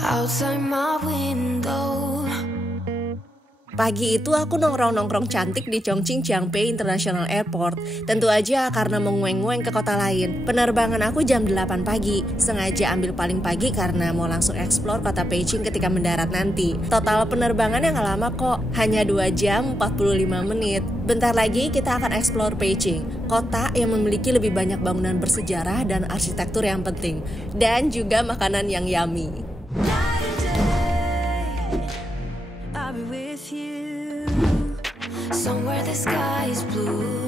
Outside my window. Pagi itu aku nongkrong-nongkrong cantik di Chongqing Jiangpei International Airport. Tentu aja karena mengueng-ngueng ke kota lain. Penerbangan aku jam 8 pagi. Sengaja ambil paling pagi karena mau langsung explore kota Beijing ketika mendarat nanti. Total penerbangannya gak lama kok, hanya 2 jam 45 menit. Bentar lagi kita akan explore Beijing, kota yang memiliki lebih banyak bangunan bersejarah dan arsitektur yang penting. Dan juga makanan yang yummy. Somewhere the sky is blue.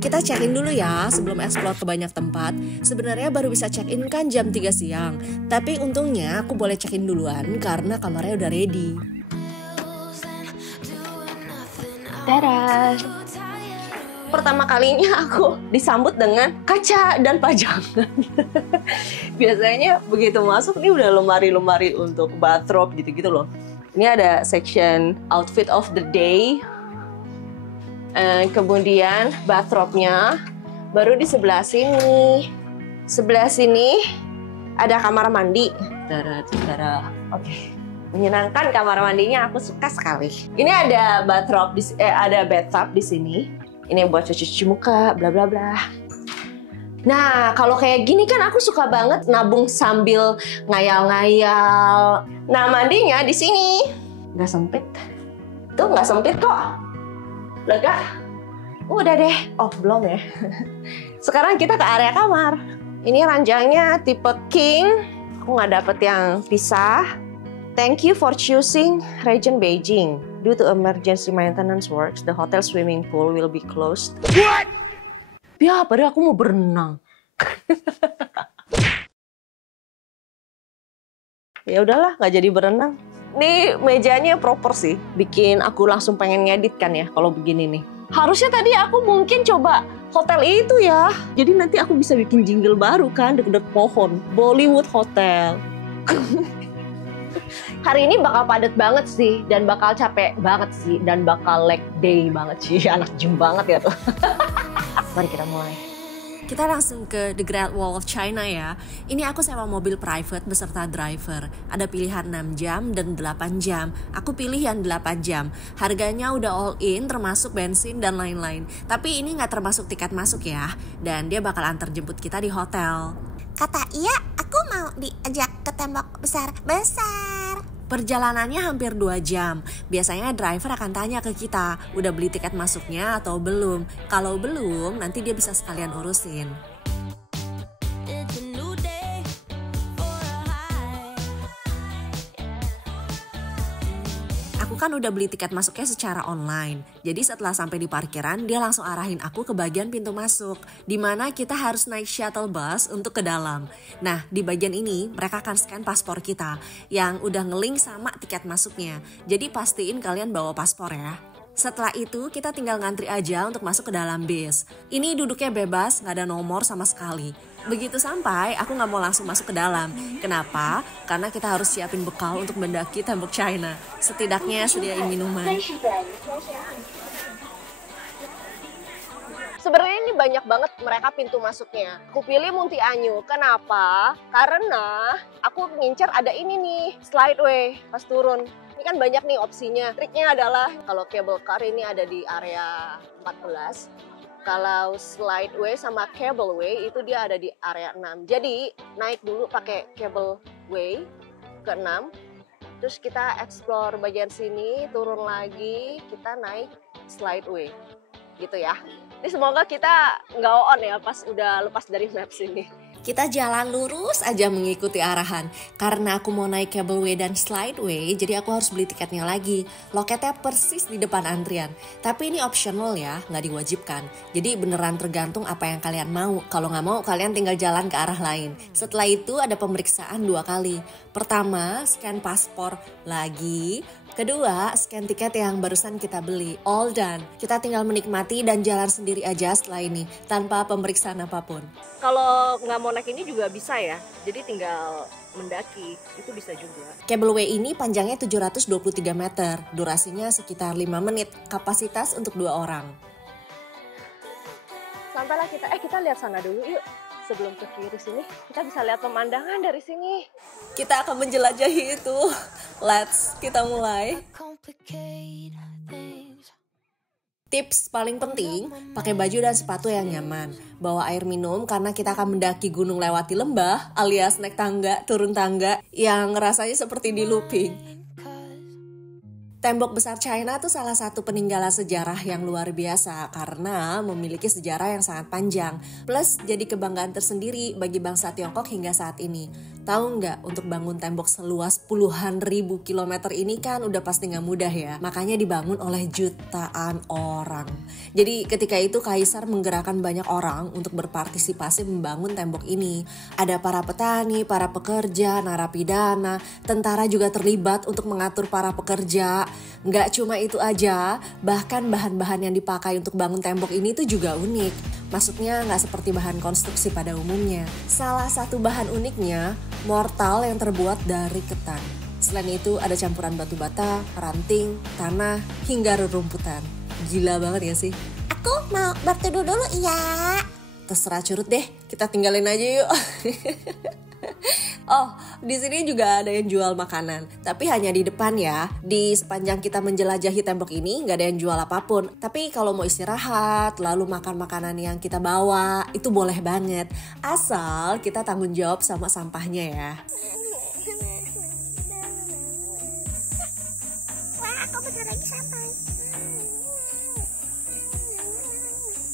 Kita check-in dulu ya sebelum explore ke banyak tempat. Sebenarnya baru bisa check-in kan jam 3 siang. Tapi untungnya aku boleh check-in duluan karena kamarnya udah ready. Teras. Pertama kalinya aku disambut dengan kaca dan pajangan. Biasanya begitu masuk nih udah lemari-lemari untuk bathrobe gitu-gitu loh. Ini ada section outfit of the day. Kemudian bathrobe-nya baru di sebelah sini. Sebelah sini ada kamar mandi. Oke. Menyenangkan kamar mandinya, aku suka sekali. Ini ada bathrobe, ada bathtub di sini. Ini buat cuci muka, bla bla bla. Nah, kalau kayak gini kan aku suka banget nabung sambil ngayal-ngayal. Nah, mandinya di sini. Nggak sempit. Tuh, nggak sempit kok. Lega? Udah deh. Oh, belum ya. Sekarang kita ke area kamar. Ini ranjangnya tipe king. Aku nggak dapet yang pisah. Thank you for choosing Regent Beijing. Due to emergency maintenance works, the hotel swimming pool will be closed. What? Ya, padahal aku mau berenang. Ya udahlah, nggak jadi berenang. Nih mejanya proper sih, bikin aku langsung pengen ngedit kan ya kalau begini nih. Harusnya tadi aku mungkin coba hotel itu ya. Jadi nanti aku bisa bikin jingle baru kan deket-deket pohon. Bollywood Hotel. Hari ini bakal padat banget sih, dan bakal capek banget sih, dan bakal leg day banget sih. Anak gym banget ya tuh. Mari kita mulai. Kita langsung ke The Great Wall of China ya. Ini aku sewa mobil private beserta driver. Ada pilihan 6 jam dan 8 jam. Aku pilih yang 8 jam. Harganya udah all in termasuk bensin dan lain-lain. Tapi ini nggak termasuk tiket masuk ya. Dan dia bakal antar jemput kita di hotel. Kata iya, aku mau diajak ke tembok besar-besar. Perjalanannya hampir 2 jam. Biasanya driver akan tanya ke kita, udah beli tiket masuknya atau belum. Kalau belum, nanti dia bisa sekalian urusin. Aku kan udah beli tiket masuknya secara online. Jadi setelah sampai di parkiran, dia langsung arahin aku ke bagian pintu masuk, di mana kita harus naik shuttle bus untuk ke dalam. Nah, di bagian ini mereka akan scan paspor kita yang udah ngelink sama tiket masuknya. Jadi pastiin kalian bawa paspor ya. Setelah itu kita tinggal ngantri aja untuk masuk ke dalam bis. Ini duduknya bebas, nggak ada nomor sama sekali. Begitu sampai, aku nggak mau langsung masuk ke dalam. Kenapa? Karena kita harus siapin bekal untuk mendaki tembok China. Setidaknya sediain minuman. Sebenarnya ini banyak banget mereka pintu masuknya. Aku pilih Munti Anyu. Kenapa? Karena aku ngincer ada ini nih, slideway pas turun. Ini kan banyak nih opsinya. Triknya adalah kalau cable car ini ada di area 14. Kalau slideway sama cableway itu dia ada di area 6. Jadi naik dulu pakai cableway ke 6. Terus kita explore bagian sini, turun lagi, kita naik slideway. Gitu ya. Ini semoga kita nggak on ya pas udah lepas dari maps ini. Kita jalan lurus aja mengikuti arahan. Karena aku mau naik cableway dan slideway, jadi aku harus beli tiketnya lagi. Loketnya persis di depan antrian. Tapi ini optional ya, nggak diwajibkan. Jadi beneran tergantung apa yang kalian mau. Kalau nggak mau, kalian tinggal jalan ke arah lain. Setelah itu ada pemeriksaan 2 kali. Pertama, scan paspor lagi. Kedua, scan tiket yang barusan kita beli. All done. Kita tinggal menikmati dan jalan sendiri aja setelah ini, tanpa pemeriksaan apapun. Kalau nggak mau naik ini juga bisa ya, jadi tinggal mendaki, itu bisa juga. Cableway ini panjangnya 723 meter, durasinya sekitar 5 menit, kapasitas untuk 2 orang. Sampailah kita lihat sana dulu yuk. sebelum ke kiri sini, kita bisa lihat pemandangan dari sini. Kita akan menjelajahi itu. Let's, kita mulai. complicate things. Tips paling penting, pakai baju dan sepatu yang nyaman. Bawa air minum karena kita akan mendaki gunung lewati lembah alias naik tangga, turun tangga yang rasanya seperti di looping. Tembok besar China itu salah satu peninggalan sejarah yang luar biasa karena memiliki sejarah yang sangat panjang. Plus jadi kebanggaan tersendiri bagi bangsa Tiongkok hingga saat ini. Tahu nggak, untuk bangun tembok seluas puluhan ribu kilometer ini kan udah pasti nggak mudah ya. Makanya dibangun oleh jutaan orang. Jadi ketika itu Kaisar menggerakkan banyak orang untuk berpartisipasi membangun tembok ini. Ada para petani, para pekerja, narapidana, tentara juga terlibat untuk mengatur para pekerja. Nggak cuma itu aja, bahkan bahan-bahan yang dipakai untuk bangun tembok ini tuh juga unik. Maksudnya nggak seperti bahan konstruksi pada umumnya. Salah satu bahan uniknya, mortal yang terbuat dari ketan. Selain itu ada campuran batu bata, ranting, tanah, hingga rerumputan. Gila banget ya sih? Aku mau berteduh dulu ya. Terserah curut deh, kita tinggalin aja yuk. Oh, di sini juga ada yang jual makanan, tapi hanya di depan ya. Di sepanjang kita menjelajahi tembok ini nggak ada yang jual apapun. Tapi kalau mau istirahat, lalu makan makanan yang kita bawa, itu boleh banget. Asal kita tanggung jawab sama sampahnya ya. Wah, aku bentar lagi sampai.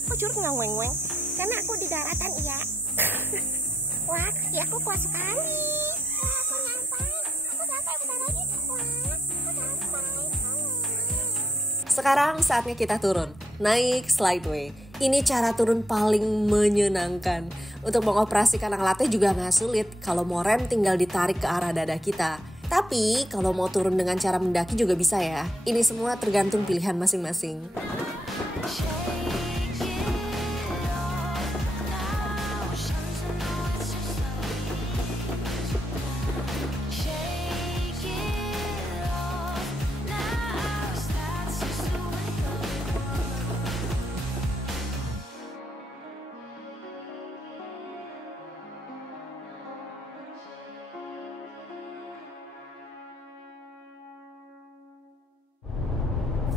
Kok curut nggak weng-weng? Karena aku di daratan iya. Wah, ya aku kuat sekali. Wah, aku sampai bentar lagi. Wah, aku sampai. Sekarang saatnya kita turun, naik slideway. Ini cara turun paling menyenangkan. Untuk mengoperasikan alatnya juga nggak sulit. Kalau mau rem tinggal ditarik ke arah dada kita. Tapi kalau mau turun dengan cara mendaki juga bisa ya. Ini semua tergantung pilihan masing-masing.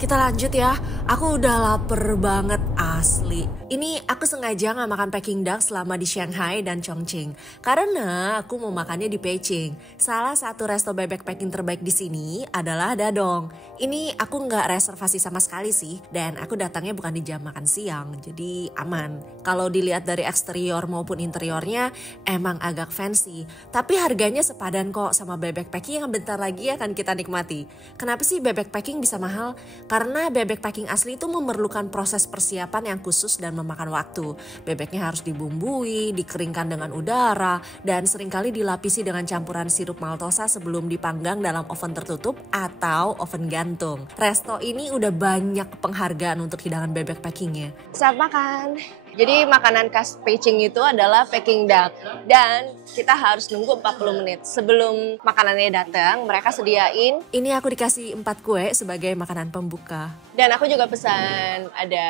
Kita lanjut ya, aku udah lapar banget asli. Ini aku sengaja gak makan Peking duck selama di Shanghai dan Chongqing. Karena aku mau makannya di Beijing. Salah satu resto bebek packing terbaik di sini adalah Dadong. Ini aku gak reservasi sama sekali sih. Dan aku datangnya bukan di jam makan siang, jadi aman. Kalau dilihat dari eksterior maupun interiornya emang agak fancy. Tapi harganya sepadan kok sama bebek packing yang bentar lagi akan kita nikmati. Kenapa sih bebek packing bisa mahal? Karena bebek packing asli itu memerlukan proses persiapan yang khusus dan memakan waktu. Bebeknya harus dibumbui, dikeringkan dengan udara, dan seringkali dilapisi dengan campuran sirup maltosa sebelum dipanggang dalam oven tertutup atau oven gantung. Resto ini udah banyak penghargaan untuk hidangan bebek packingnya. Selamat makan. Jadi makanan khas Beijing itu adalah Peking duck. Dan kita harus nunggu 40 menit. Sebelum makanannya datang, mereka sediain. Ini aku dikasih 4 kue sebagai makanan pembuka. Dan aku juga pesan ada...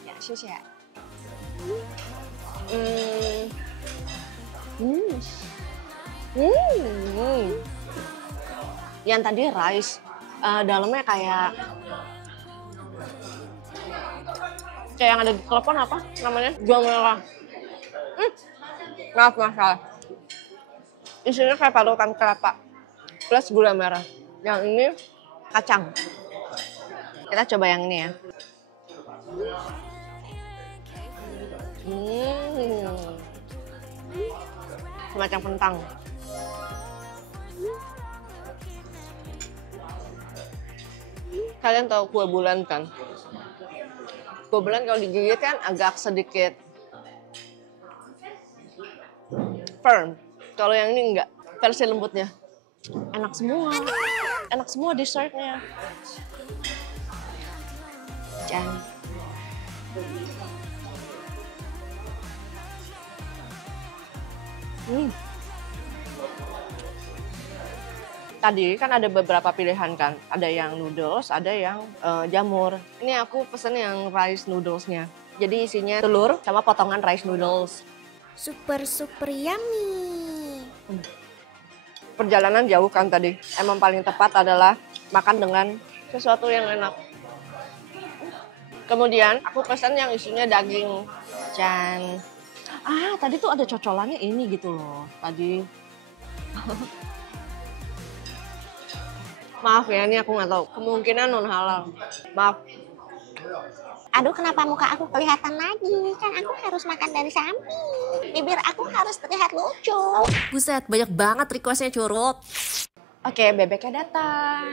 Ya, xie. Yang tadi rice, dalamnya kayak yang ada di telepon apa namanya? Jual merah. Maaf, salah. Isinya kayak parutan kelapa plus gula merah. Yang ini kacang. Kita coba yang ini ya. Semacam kentang. Kalian tahu kue bulan kan? Kue bulan kalau digigit kan agak sedikit firm. Kalau yang ini enggak, versi lembutnya. Enak semua. Enak semua dessertnya. Jangan. Tadi kan ada beberapa pilihan kan, ada yang noodles, ada yang jamur. Ini aku pesen yang rice noodlesnya. Jadi isinya telur sama potongan rice noodles. Super yummy. Perjalanan jauh kan tadi. Emang paling tepat adalah makan dengan sesuatu yang enak. Kemudian aku pesan yang isinya daging. Dan tadi tuh ada cocolannya ini gitu loh. Tadi. Maaf ya, ini aku nggak tahu. Kemungkinan non halal. Maaf. Aduh, kenapa muka aku kelihatan lagi? Kan aku harus makan dari samping. Bibir aku harus terlihat lucu. Buset, banyak banget requestnya Curut. Oke, bebeknya datang.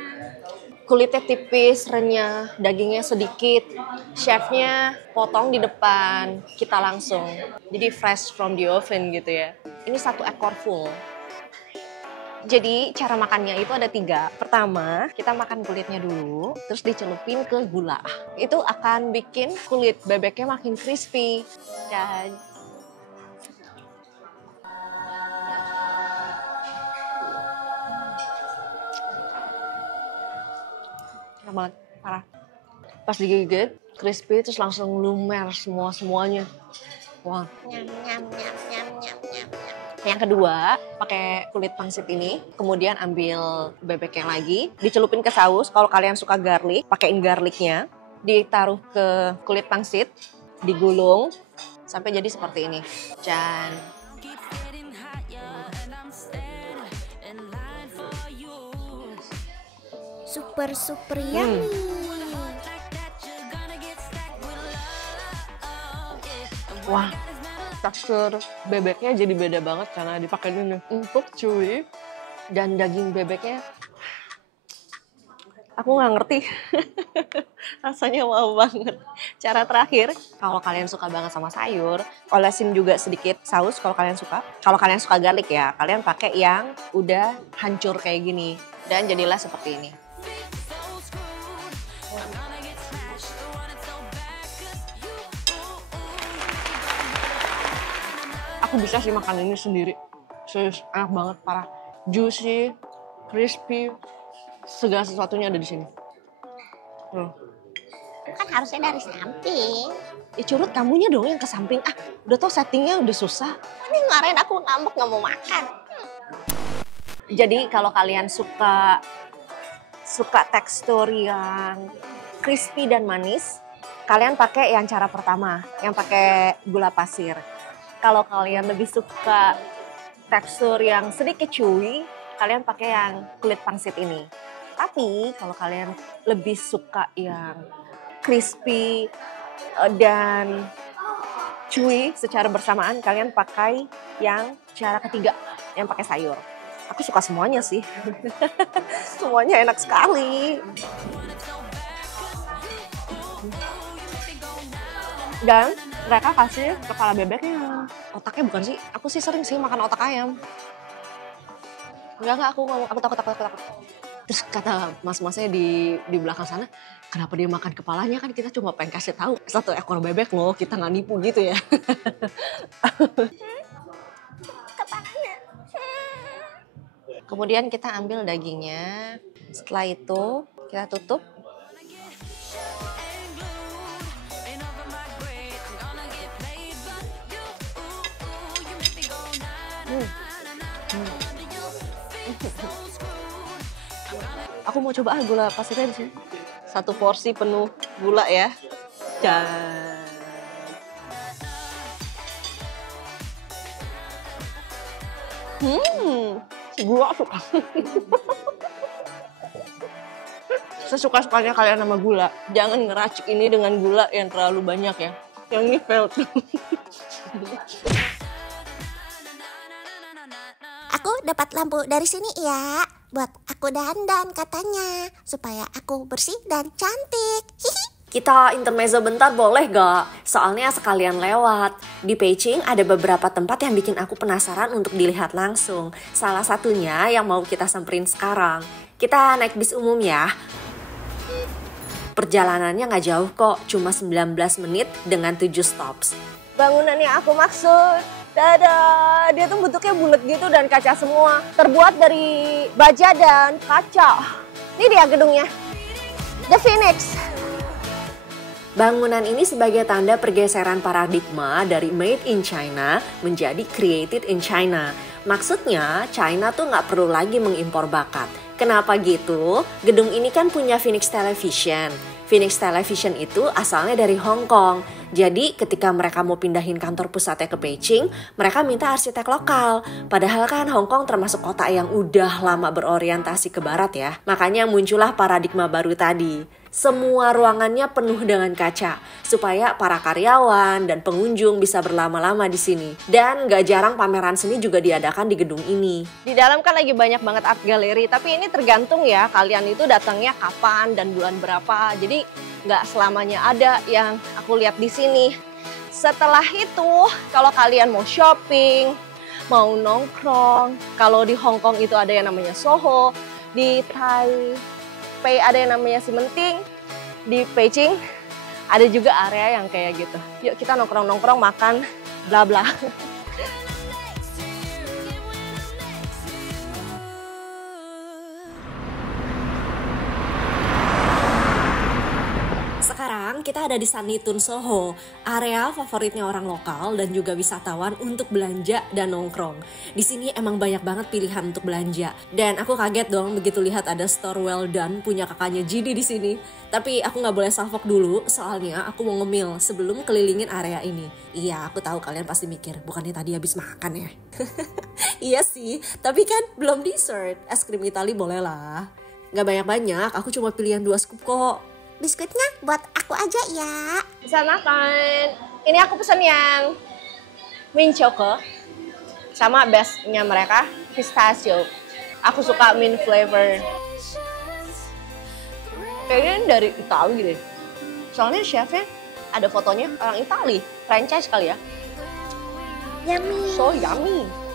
Kulitnya tipis, renyah, dagingnya sedikit. Chefnya potong di depan, kita langsung. Jadi fresh from the oven gitu ya. Ini 1 ekor full. Jadi cara makannya itu ada 3. Pertama, kita makan kulitnya dulu, terus dicelupin ke gula. Itu akan bikin kulit bebeknya makin crispy. Dan banget, parah. Pas digigit, crispy terus langsung lumer semuanya. Wah. Nyam. Yang kedua, pakai kulit pangsit ini, kemudian ambil bebeknya lagi, dicelupin ke saus. Kalau kalian suka garlic, pakein garlicnya, ditaruh ke kulit pangsit, digulung sampai jadi seperti ini. Dan Super yummy. wah, tekstur bebeknya jadi beda banget karena dipakai ini. Empuk, chewy, dan daging bebeknya aku nggak ngerti. Rasanya wow banget. Cara terakhir, kalau kalian suka banget sama sayur, olesin juga sedikit saus kalau kalian suka. Kalau kalian suka garlic ya, kalian pakai yang udah hancur kayak gini. Dan jadilah seperti ini. Aku bisa sih makan ini sendiri. Serius, enak banget, parah. Juicy, crispy, segala sesuatunya ada di sini. Kan harusnya dari samping. Curut, kamunya dong yang ke samping. Udah tau settingnya udah susah. Ini kemarin aku ngambek gak mau makan. Jadi kalau kalian suka tekstur yang crispy dan manis, kalian pakai yang cara pertama, yang pakai gula pasir. Kalau kalian lebih suka tekstur yang sedikit chewy, kalian pakai yang kulit pangsit ini. Tapi kalau kalian lebih suka yang crispy dan chewy secara bersamaan, kalian pakai yang cara ketiga, yang pakai sayur. Aku suka semuanya sih. Semuanya enak sekali. Dan mereka kasih kepala bebeknya. Otaknya bukan sih, aku sih sering sih makan otak ayam. Enggak, aku takut. Terus kata mas-masnya di belakang sana, kenapa dia makan kepalanya, kan kita cuma pengen kasih tahu 1 ekor bebek loh, kita nggak nipu gitu ya. Kepalanya. Kemudian kita ambil dagingnya, setelah itu kita tutup. Aku mau coba gula pasirnya di sini. 1 porsi penuh gula ya. Dan gula suka. Sesuka-sukanya kalian sama gula. Jangan ngeracik ini dengan gula yang terlalu banyak ya. Yang ini failed. Aku dapat lampu dari sini ya. Buat aku dandan katanya. Supaya aku bersih dan cantik. Hihi. Kita intermezzo bentar boleh gak? Soalnya sekalian lewat. Di Peicing ada beberapa tempat yang bikin aku penasaran untuk dilihat langsung. Salah satunya yang mau kita samperin sekarang. Kita naik bis umum ya. Perjalanannya gak jauh kok, cuma 19 menit dengan 7 stops. Bangunan yang aku maksud. Dadah, dia tuh bentuknya bulat gitu dan kaca semua. Terbuat dari baja dan kaca. Ini dia gedungnya. The Phoenix. Bangunan ini sebagai tanda pergeseran paradigma dari made in China menjadi created in China. Maksudnya China tuh nggak perlu lagi mengimpor bakat. Kenapa gitu? Gedung ini kan punya Phoenix Television. Phoenix Television itu asalnya dari Hong Kong. Jadi ketika mereka mau pindahin kantor pusatnya ke Beijing, mereka minta arsitek lokal. Padahal kan Hong Kong termasuk kota yang udah lama berorientasi ke barat ya. Makanya muncullah paradigma baru tadi. Semua ruangannya penuh dengan kaca, supaya para karyawan dan pengunjung bisa berlama-lama di sini. Dan gak jarang pameran seni juga diadakan di gedung ini. Di dalam kan lagi banyak banget art gallery, tapi ini tergantung ya kalian itu datangnya kapan dan bulan berapa. Jadi nggak selamanya ada yang aku lihat di sini. Setelah itu, kalau kalian mau shopping, mau nongkrong, kalau di Hong Kong itu ada yang namanya Soho, di Taipei ada yang namanya Ximending, di Beijing ada juga area yang kayak gitu. Yuk kita nongkrong-nongkrong, makan, bla bla. Sekarang kita ada di Sanlitun Soho, area favoritnya orang lokal dan juga wisatawan untuk belanja dan nongkrong. Di sini emang banyak banget pilihan untuk belanja. Dan aku kaget dong begitu lihat ada store Well Done punya kakaknya Jidi di sini. Tapi aku nggak boleh salfok dulu, soalnya aku mau ngemil sebelum kelilingin area ini. Iya, aku tahu kalian pasti mikir, bukannya tadi habis makan ya? Iya sih, tapi kan belum dessert. Es krim Itali boleh lah. Nggak banyak-banyak, aku cuma pilihan 2 scoop kok. Biskuitnya buat aku aja ya. Bisa makan. Ini aku pesen yang mint choco sama bestnya mereka pistachio. Aku suka mint flavor. Kayaknya dari Itali deh. Soalnya chefnya ada fotonya orang Itali, franchise kali ya. Yummy. So yummy.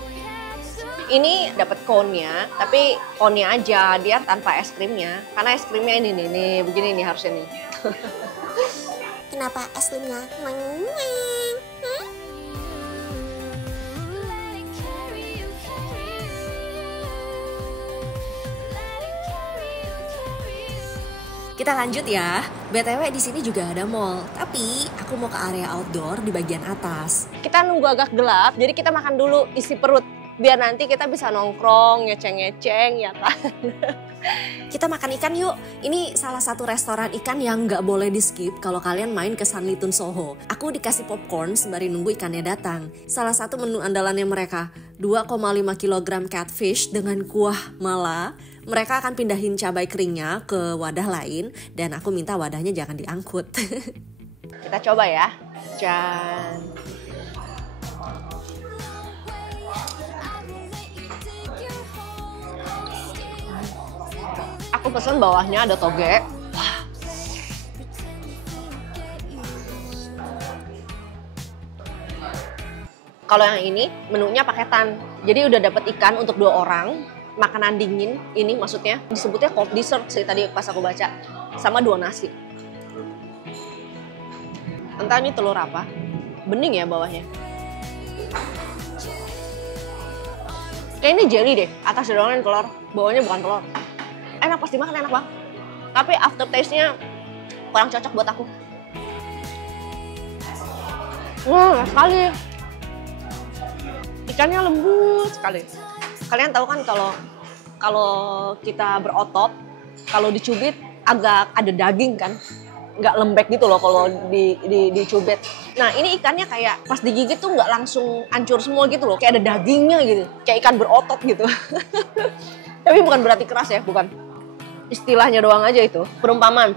Ini dapat cone-nya, tapi cone-nya aja, dia tanpa es krimnya. Karena es krimnya ini nih, begini nih harusnya nih. Kenapa es krimnya? Kita lanjut ya. BTW di sini juga ada mall, tapi aku mau ke area outdoor di bagian atas. Kita nunggu agak gelap, jadi kita makan dulu isi perut. Biar nanti kita bisa nongkrong, ngeceng-ngeceng ya kan. Kita makan ikan yuk. Ini salah satu restoran ikan yang nggak boleh di skip kalau kalian main ke Sanlitun Soho. Aku dikasih popcorn sembari nunggu ikannya datang. Salah satu menu andalannya mereka, 2,5 kg catfish dengan kuah mala. Mereka akan pindahin cabai keringnya ke wadah lain dan aku minta wadahnya jangan diangkut. Kita coba ya. Jan. Aku pesen bawahnya ada toge. Wah. Kalau yang ini menunya paketan. Jadi udah dapet ikan untuk 2 orang, makanan dingin ini maksudnya disebutnya cold dessert sih tadi pas aku baca, sama 2 nasi. Entah ini telur apa, bening ya bawahnya. Kayak ini jelly deh, atas doangnya telur, bawahnya bukan telur. Enak, pasti makan enak bang. Tapi aftertaste-nya kurang cocok buat aku. Wah, sekali. Ikannya lembut sekali. Kalian tahu kan kalau kita berotot, kalau dicubit agak ada daging kan, nggak lembek gitu loh kalau dicubit. Nah ini ikannya kayak pas digigit tuh nggak langsung hancur semua gitu loh, kayak ada dagingnya gitu, kayak ikan berotot gitu. Tapi bukan berarti keras ya, bukan. Istilahnya doang aja itu, perumpamaan.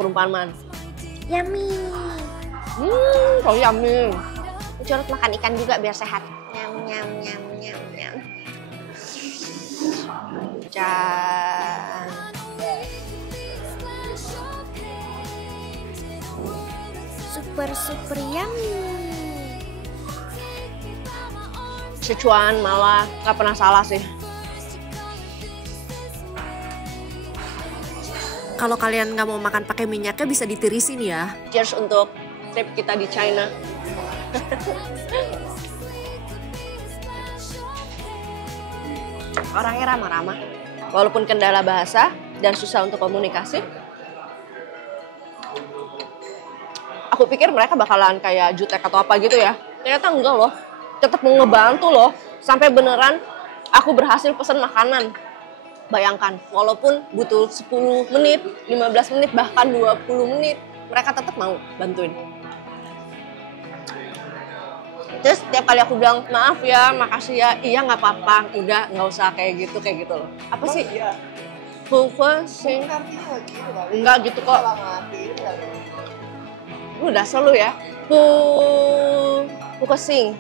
Yummy. So yummy. Curut makan ikan juga biar sehat. Nyam nyam nyam nyam nyam. Jan. Super yummy. Sichuan malah nggak pernah salah sih. Kalau kalian nggak mau makan pakai minyaknya bisa ditirisin ya. Cheers untuk trip kita di China. Orangnya ramah-ramah. Walaupun kendala bahasa dan susah untuk komunikasi, Aku pikir mereka bakalan kayak jutek atau apa gitu ya. Ternyata enggak loh. Tetap mau ngebantu loh. Sampai beneran aku berhasil pesan makanan. Bayangkan, walaupun butuh 10 menit, 15 menit, bahkan 20 menit, mereka tetap mau bantuin. Terus tiap kali aku bilang, maaf ya, makasih ya, iya nggak apa-apa, udah nggak usah kayak gitu loh. Apa sih? Focusing. Enggak gitu kok. Lu dasar lu ya. Focusing.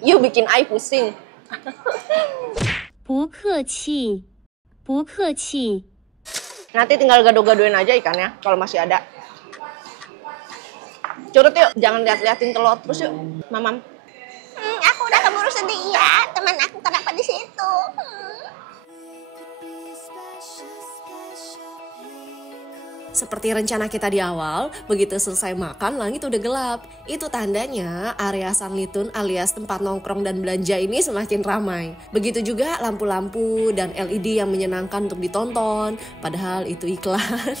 You bikin I pusing. 不客气，不客气。 Nanti tinggal gado-gadoin aja ikannya kalau masih ada. Curut yuk, jangan liatin telur terus yuk, Mamam. Aku udah keburu sedih ya. Teman aku kenapa di situ? Seperti rencana kita di awal, begitu selesai makan langit udah gelap. Itu tandanya area Sanlitun alias tempat nongkrong dan belanja ini semakin ramai. Begitu juga lampu-lampu dan LED yang menyenangkan untuk ditonton, padahal itu iklan.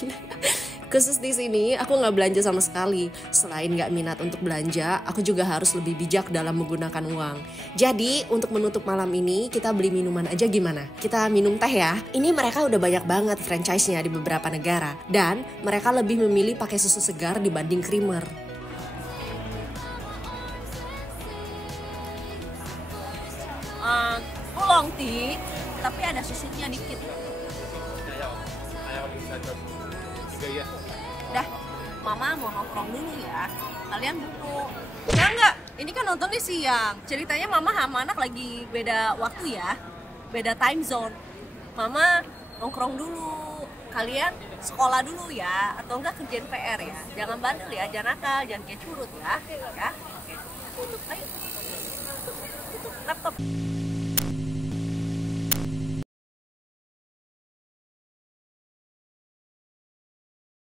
Khusus di sini aku nggak belanja sama sekali. Selain nggak minat untuk belanja, aku juga harus lebih bijak dalam menggunakan uang. Jadi untuk menutup malam ini kita beli minuman aja gimana? Kita minum teh ya. Ini mereka udah banyak banget franchise-nya di beberapa negara. Dan mereka lebih memilih pakai susu segar dibanding creamer. Oolong tea, tapi ada susunya dikit. Dah, Mama mau nongkrong dulu ya. Kalian butuh. Enggak. Ini kan nontonnya siang. Ceritanya Mama sama anak lagi beda waktu ya. Beda time zone. Mama nongkrong dulu. Kalian sekolah dulu ya. Atau enggak kerjain PR ya. Jangan bandel ya, jangan nakal, jangan kayak curut ya. Ya, oke. Tutup, ayo. Tutup laptop.